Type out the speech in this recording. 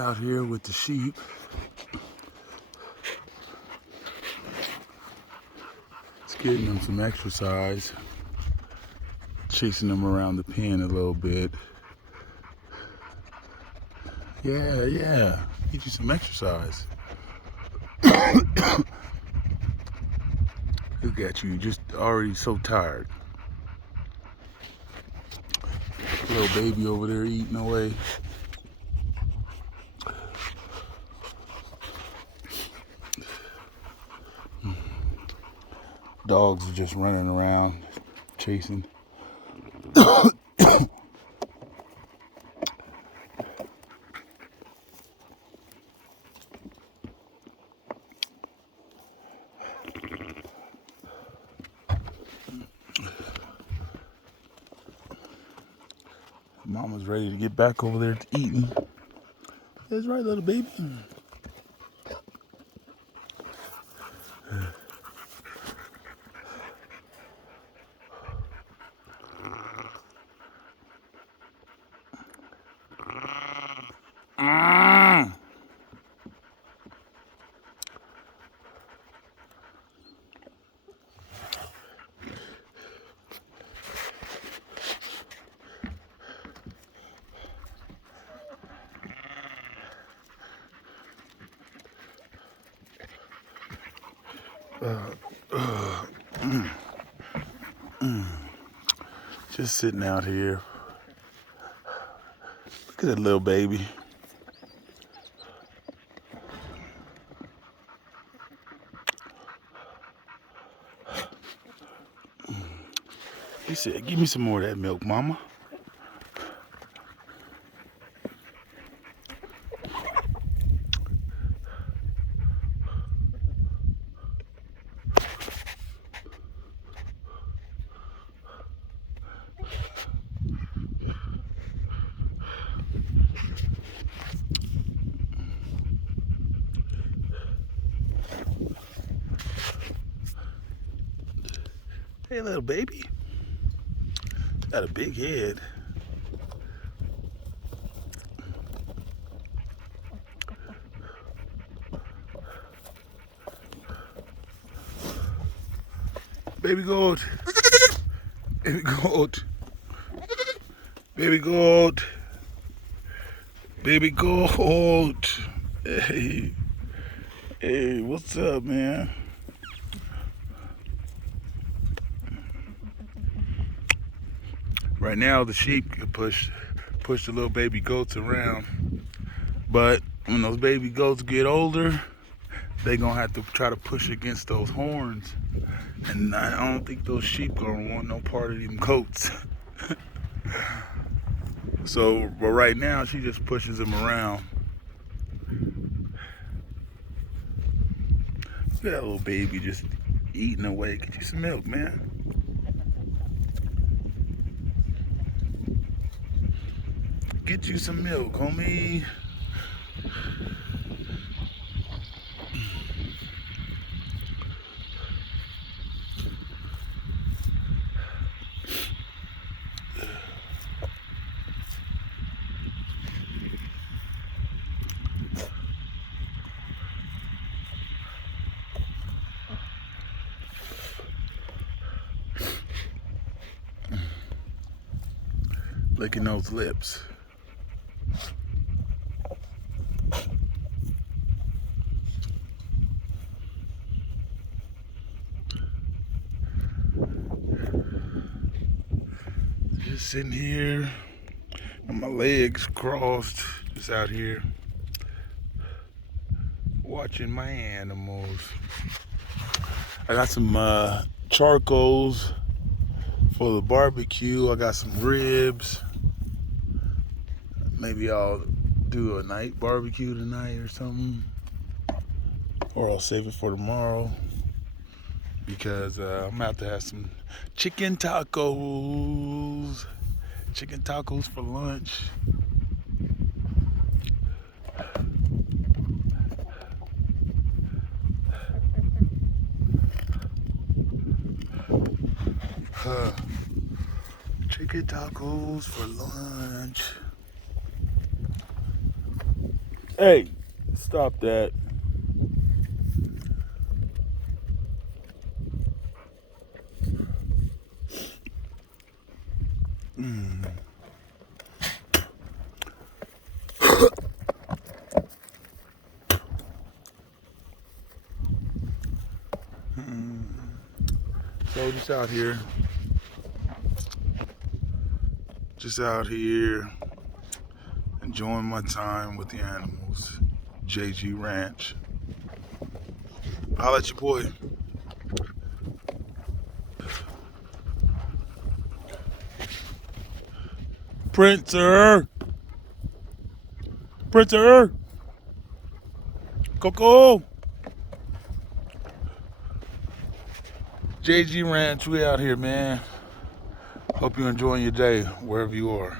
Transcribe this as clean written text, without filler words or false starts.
out here with the sheep. It's getting them some exercise, chasing them around the pen a little bit. Yeah, get you some exercise. Look at you, just already so tired. Little baby over there eating away. Dogs are just running around, chasing. Mama's ready to get back over there to eating. That's right, little baby. Just sitting out here. Look at that little baby. He said, "Give me some more of that milk, Mama." Hey, little baby. Got a big head. Baby goat. Baby goat. Baby goat. Baby goat. Hey. Hey, what's up, man? Right now, the sheep can push the little baby goats around. But when those baby goats get older, they gonna have to try to push against those horns. And I don't think those sheep gonna want no part of them goats. So, but right now, she just pushes them around. Look at that little baby just eating away. Get you some milk, man. Get you some milk, homie. Licking those lips. Just sitting here with my legs crossed, just out here watching my animals. I got some charcoals for the barbecue. I got some ribs. Maybe I'll do a night barbecue tonight or something, or I'll save it for tomorrow because I'm about to have some chicken tacos for lunch. Chicken tacos for lunch. Hey, stop that. So just out here, enjoying my time with the animals. JG Ranch. I'll let your boy. Printer! Printer! Coco! JG Ranch, we out here, man. Hope you're enjoying your day wherever you are.